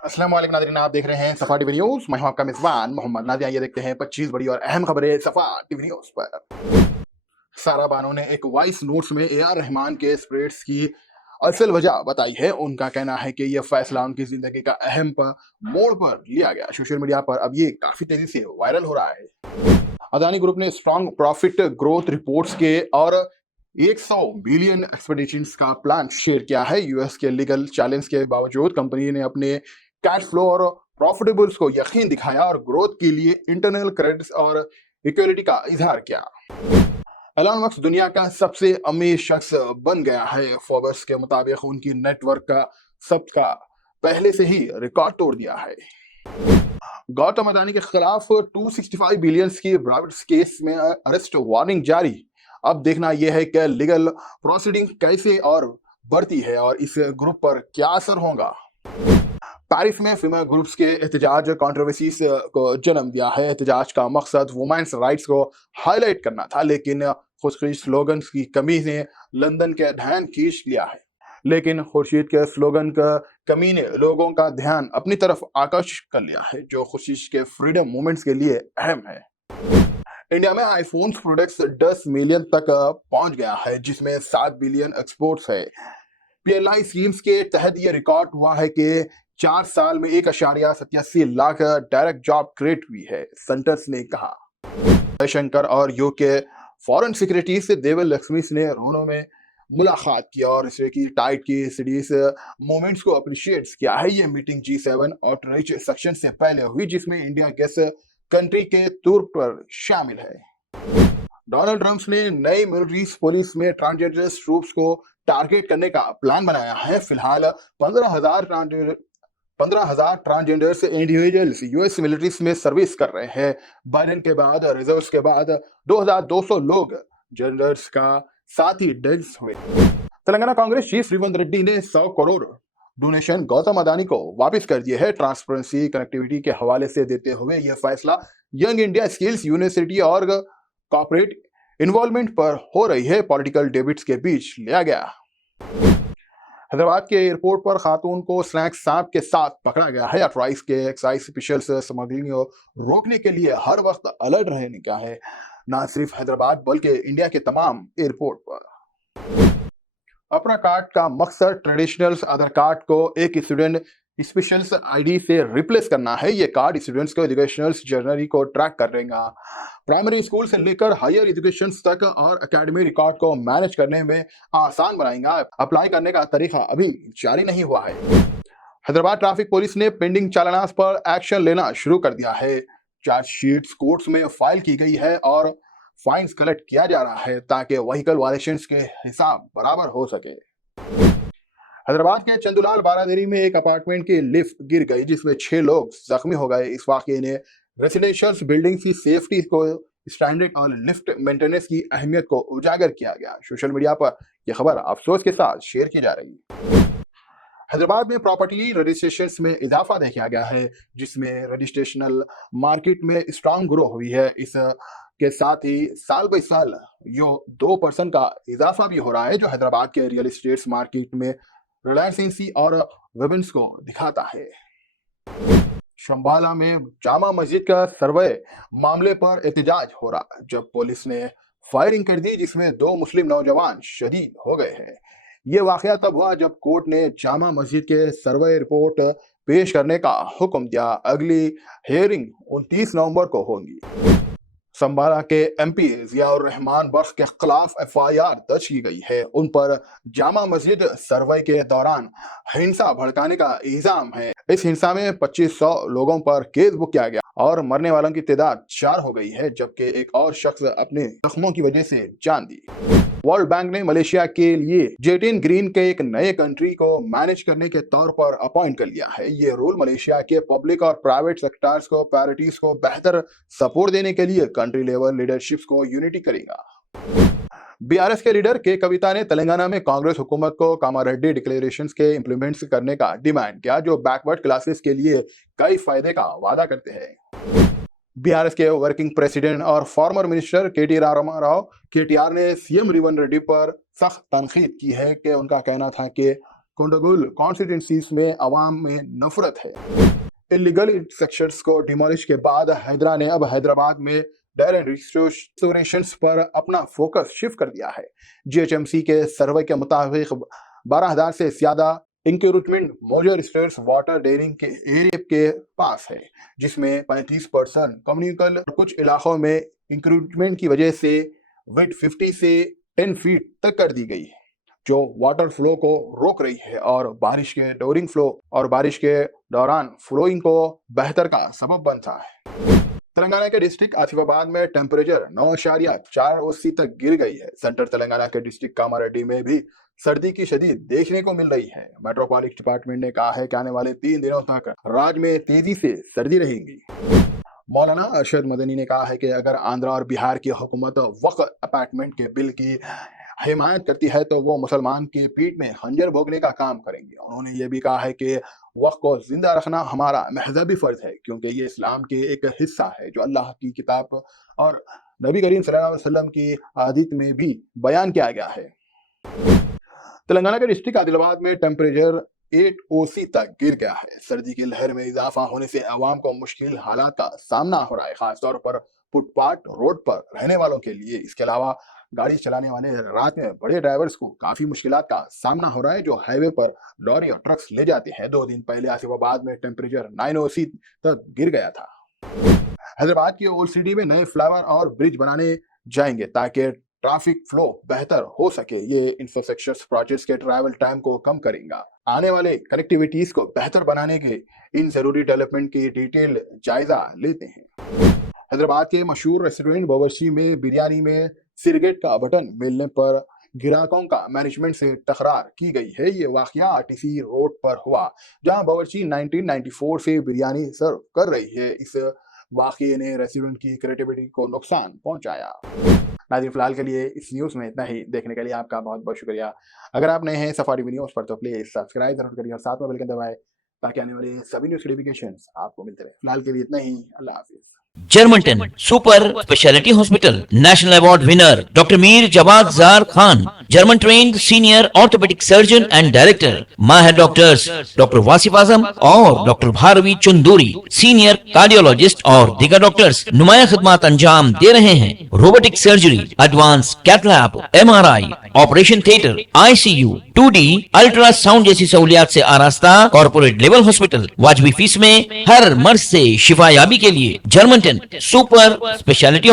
अस्सलाम वालेकुम नाज़रीन, आप देख रहे हैं सफा टीवी न्यूज़। मैं हूं आपका मेज़बान मोहम्मद नादिया। ये देखते हैं 25 बड़ी और अहम खबरें सफा टीवी न्यूज़ पर। सारा बानो ने एक वॉइस नोट्स में ए आर रहमान के स्प्रेड्स की असल वजह बताई है। उनका कहना है कि यह फैसला उनकी जिंदगी का अहम मोड़ पर लिया गया। सोशल मीडिया पर अब ये काफी तेजी से वायरल हो रहा है। अदानी ग्रुप ने स्ट्रॉन्ग प्रॉफिट ग्रोथ रिपोर्ट्स के और 100 बिलियन एक्सपेडिशंस का प्लान शेयर किया है। यूएस के लीगल चैलेंज के बावजूद कंपनी ने अपने कैश फ्लो और प्रॉफिटेबल्स को यकीन दिखाया और ग्रोथ के लिए इंटरनल क्रेडिट्स और इक्विटी का इजहार किया। एलन मस्क दुनिया का सबसे अमीर शख्स बन गया है। फोर्ब्स के मुताबिक उनकी नेटवर्क का सबका पहले से ही रिकॉर्ड तोड़ दिया है। गौतम अदानी के खिलाफ 265 बिलियन की ब्राइवेट केस में अरेस्ट वार्निंग जारी। अब देखना यह है कि लीगल प्रोसीडिंग कैसे और बढ़ती है और इस ग्रुप पर क्या असर होगा। पेरिस में फीमेल ग्रुप्स के एहतजाज कंट्रोवर्सीज को जन्म दिया है। एहतजाज का मकसद वुमेन्स राइट्स को हाईलाइट करना था, लेकिन खुशखुश स्लोगन्स की कमी ने लंदन के ध्यान खींच लिया है। लेकिन खुर्शीद के स्लोगन का कमी ने लोगों का ध्यान अपनी तरफ आकर्षित कर लिया है, जो खुर्शीद के फ्रीडम मूवमेंट्स के लिए अहम है। इंडिया में आईफोन प्रोडक्ट्स 10 मिलियन तक पहुंच गया है, जिसमें 7 बिलियन एक्सपोर्ट्स है। पीएलआई स्कीम्स के तहत यह रिकॉर्ड हुआ है कि 4 साल में 1.87 लाख डायरेक्ट जॉब क्रिएट हुई है, सेंटर्स ने कहा। जयशंकर और यूके फॉरेन सेक्रेटरी से देवल लक्ष्मी ने रोनो में मुलाकात की और इससे की टाइट की सीरीज मूवमेंट्स को अप्रिशिएट किया है। यह मीटिंग G7 आउटरीच सेक्शन से पहले हुई, जिसमें इंडिया गेस्ट कंट्री के तौर पर शामिल है। डोनाल्ड ट्रंप ने नई मिलिट्री पुलिस में ट्रांसजेंडर ट्रूप्स को टारगेट करने का प्लान बनाया है। फिलहाल 15,000 ट्रांसजेंडर्स इंडिविजुअल्स यूएस मिलिट्री में सर्विस कर रहे हैं। बाइडेन के बाद रिजर्व्स के बाद 2,200 लोग जेंडर्स का साथ ही डेथ हुए। तेलंगाना कांग्रेस चीफ रेवंत रेड्डी ने 100 करोड़ डोनेशन गौतम अदानी को वापस कर दिए है। ट्रांसपेरेंसी कनेक्टिविटी के हवाले से देते हुए यह फैसला यंग इंडिया स्किल्स यूनिवर्सिटी और कॉर्पोरेट इन्वॉल्वमेंट पर हो रही है पॉलिटिकल डेबिट्स के बीच लिया गया। हैदराबाद के एयरपोर्ट पर खातून को स्नैक सांप के साथ पकड़ा गया है। अथराइज के एक्साइज स्पेशल्स स्मगलिंग को रोकने के लिए हर वक्त अलर्ट रहने का है, न सिर्फ हैदराबाद बल्कि इंडिया के तमाम एयरपोर्ट पर। अपना कार्ड का मकसद ट्रेडिशनल आधार कार्ड को एक स्टूडेंट स्पेशल्स आईडी से रिप्लेस करना है। ये कार्ड स्टूडेंट्स को एजुकेशनल जर्नी को ट्रैक करेगा। प्राइमरी स्कूल से लेकर हायर एजुकेशन तक और एकेडमी रिकॉर्ड को मैनेज करने में आसान बनाएगा। अप्लाई करने का तरीका अभी जारी नहीं हुआ है। हैदराबाद ट्रैफिक पुलिस ने पेंडिंग चालानास पर एक्शन लेना शुरू कर दिया है। चार्जशीट कोर्ट्स में फाइल की गई है और फाइन्स कलेक्ट किया जा रहा है, ताकि व्हीकल वायलेशंस के हिसाब बराबर हो सके। हैदराबाद के चंदूलाल बारादेरी में एक अपार्टमेंट की लिफ्ट गिर गई, जिसमें 6 लोग जख्मी हो गए। इस वाकये ने रेसिडेंशियल बिल्डिंग की सेफ्टी को स्टैंडर्ड और लिफ्ट मेंटेनेंस की अहमियत को उजागर किया गया। सोशल मीडिया पर यह खबर अफसोस के साथ शेयर की जा रही है। हैदराबाद में प्रॉपर्टी रजिस्ट्रेशन में इजाफा देखा गया है, जिसमें रजिस्ट्रेशनल मार्केट में स्ट्रांग ग्रो हुई है। इस के साथ ही साल बाई साल यो 2% का इजाफा भी हो रहा है, जो हैदराबाद के रियल एस्टेट मार्केट में रिलायंस और वेबन्स को दिखाता है। शंबाला में जामा मस्जिद का सर्वे मामले पर एहतजाज हो रहा है, जब पुलिस ने फायरिंग कर दी, जिसमें 2 मुस्लिम नौजवान शहीद हो गए हैं। ये वाकया तब हुआ जब कोर्ट ने जामा मस्जिद के सर्वे रिपोर्ट पेश करने का हुक्म दिया। अगली हियरिंग 29 नवंबर को होगी। संबाला के एमपी जियाउर रहमान बख्श के खिलाफ एफआईआर दर्ज की गई है। उन पर जामा मस्जिद सर्वे के दौरान हिंसा भड़काने का इल्जाम है। इस हिंसा में 2500 लोगों पर केस बुक किया गया और मरने वालों की तादाद 4 हो गई है, जबकि एक और शख्स अपने जख्मों की वजह से जान दी। वर्ल्ड बैंक ने मलेशिया के लिए जेटिन ग्रीन के एक नए कंट्री को मैनेज करने के तौर पर अपॉइंट कर लिया है। ये रोल मलेशिया के पब्लिक और प्राइवेट सेक्टर्स को प्रायोरिटीज को बेहतर सपोर्ट देने के लिए कंट्री लेवल लीडरशिप को यूनिटी करेगा। बीआरएस के लीडर के कविता ने तेलंगाना में कांग्रेस हुकूमत को कामारेड्डी डिक्लेरेशंस के इम्प्लीमेंट्स करने का डिमांड किया, जो बैकवर्ड क्लासेस के लिए कई फायदे का वादा करते हैं। बीआरएस के वर्किंग प्रेसिडेंट और फॉर्मर मिनिस्टर केटीआर ने सीएम रेवंत रेड्डी पर सख्त तनकीद की है कि उनका कहना था कि कोंडागुल कॉन्स्टिट्यूंसीज में अवाम में नफरत है। इलीगल स्ट्रक्चर्स को डिमोलिश के बाद हैदरा ने अब हैदराबाद में डेयर एंड रिस्टोरेशंस पर अपना फोकस शिफ्ट कर दिया है। जीएचएमसी के सर्वे के मुताबिक 12,000 से ज्यादा इंक्रूटमेंट मौजूद स्टोर्स वाटर डेयरिंग के एरिया के पास है, जिसमें 35% कम्युनिकल, कुछ इलाकों में इंक्रूटमेंट की वजह से विड्थ 50 से 10 फीट तक कर दी गई है, जो वाटर फ्लो को रोक रही है और बारिश के दौरान फ्लोइंग को बेहतर का सबब बनता है। तेलंगाना के डिस्ट्रिक्ट आसिफाबाद में टेम्परेचर 9.4 तक गिर गई है। सेंट्रल तेलंगाना के डिस्ट्रिक्ट कामारेड्डी में भी सर्दी की शदीद देखने को मिल रही है। मेट्रोपॉलिटन डिपार्टमेंट ने कहा है कि आने वाले 3 दिनों तक राज्य में तेजी से सर्दी रहेगी। मौलाना अरशद मदनी ने कहा है कि अगर आंध्रा और बिहार की हुकूमत वक्फ अपार्टमेंट के बिल की हिमायत करती है तो वो मुसलमान के पीठ में खंजर भोगने का काम करेंगे। उन्होंने ये भी कहा है कि वक्फ को जिंदा रखना हमारा महज़बी फर्ज है, क्योंकि ये इस्लाम के एक हिस्सा है जो अल्लाह की किताब और नबी करीम सल्लल्लाहु अलैहि वसल्लम की हदीस में भी बयान किया गया है। तेलंगाना के डिस्ट्रिक्ट आदिलाबाद में टेम्परेचर 8 OC तक गिर गया है। सर्दी की लहर में इजाफा होने से आवाम को मुश्किल हालात का सामना हो रहा है, खासतौर पर फुटपाथ रोड पर रहने वालों के लिए। इसके अलावा गाड़ी चलाने वाले रात में बड़े ड्राइवर्स को काफी मुश्किलात का सामना हो रहा है, जो हाईवे पर लॉरी और ट्रक्स ले जाते हैं। 2 दिन पहले आसिफाबाद में टेम्परेचर 9 OC तक गिर गया था। हैदराबाद की ओल्ड सिटी में नए फ्लाईओवर और ब्रिज बनाने जाएंगे ताकि ट्रैफिक फ्लो बेहतर हो सके। ये इंफ्रास्ट्रक्चर प्रोजेक्ट्स के ट्रैवल टाइम को कम करेगा। आने वाले कनेक्टिविटीज को बेहतर बनाने के इन जरूरी डेवलपमेंट की डिटेल जायजा लेते हैं। हैदराबाद के मशहूर रेस्टोरेंट बावर्ची में बिरयानी में सिरगेट का बटन मिलने पर ग्राहकों का मैनेजमेंट से तकरार की गई है। ये वाकया आरटीसी रोड पर हुआ, जहां बावर्ची 1994 से बिरयानी सर्व कर रही है। इस वाकये ने रेस्टोरेंट की क्रिएटिविटी को नुकसान पहुंचाया। नाज़रीन, फिलहाल के लिए इस न्यूज़ में इतना ही। देखने के लिए आपका बहुत बहुत शुक्रिया। अगर आप नए हैं सफारी न्यूज़ पर तो प्लीज सब्सक्राइब जरूर करिए और साथ में बेल आइकन दबाएं ताकि आने वाले सभी न्यूज़ नोटिफिकेशंस आपको मिलते रहे। फिलहाल के लिए इतना ही। अल्लाह हाफिज। Germanten super speciality hospital, national award winner doctor Mir Jawad Zar Khan, German trained senior orthopaedic surgeon and director, माहिर डॉक्टर्स डॉक्टर वासिफ आजम और doctor Bharavi Chanduri, senior cardiologist और दीगर डॉक्टर्स नुमाया खिदमत अंजाम दे रहे हैं। Robotic surgery, advance cath lab, MRI, operation theatre, ICU, 2D ultrasound जैसी सहूलियात से आरास्ता कॉर्पोरेट लेवल हॉस्पिटल। वाजबी फीस में हर मर्ज से शिफायाबी के लिए जर्मनटन सुपर स्पेशलिटी